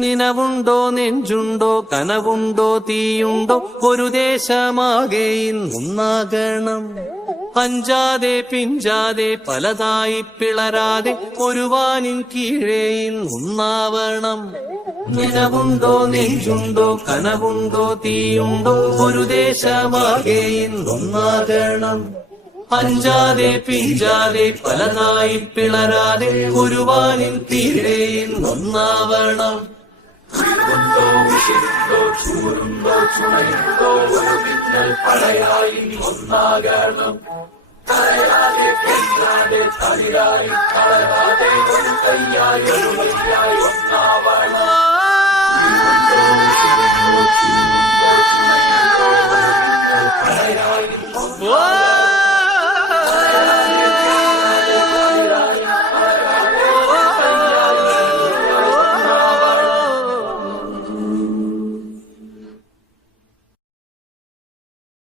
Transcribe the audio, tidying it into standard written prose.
നിനവുണ്ടോ നെഞ്ചുണ്ടോ കനവുണ്ടോ തീയുണ്ടോ ഒരു ദേശമാകെ ഇന്നൊന്നാകണം. അഞ്ചാതെ പിഞ്ചാതെ പലതായി പിളരാതെ ഒരു വാനിൻ കീഴേ ഇന്നൊന്നാവണം. നിനവുണ്ടോ നെഞ്ചുണ്ടോ കനവുണ്ടോ തീയുണ്ടോ ഒരു ദേശമാകെ ഇന്നൊന്നാകണം. അഞ്ചാതെ പിഞ്ചാതെ പലതായി പിളരാതെ ഒരു വാനിൻ കീഴേ ഇന്നൊന്നാവണം. ചൂടുണ്ടോ വിഷിരുണ്ടോ ചൂടുണ്ടോ ചുമയുണ്ടോ ഒരു മിന്നൽ പടയായി ഒന്നാകണം. തലയാതെ പിഞ്ചാതെ തളിരായി കളരാതെ ഒരു കയ്യായി ഒരു വയ്യായി ഒന്നാവണം.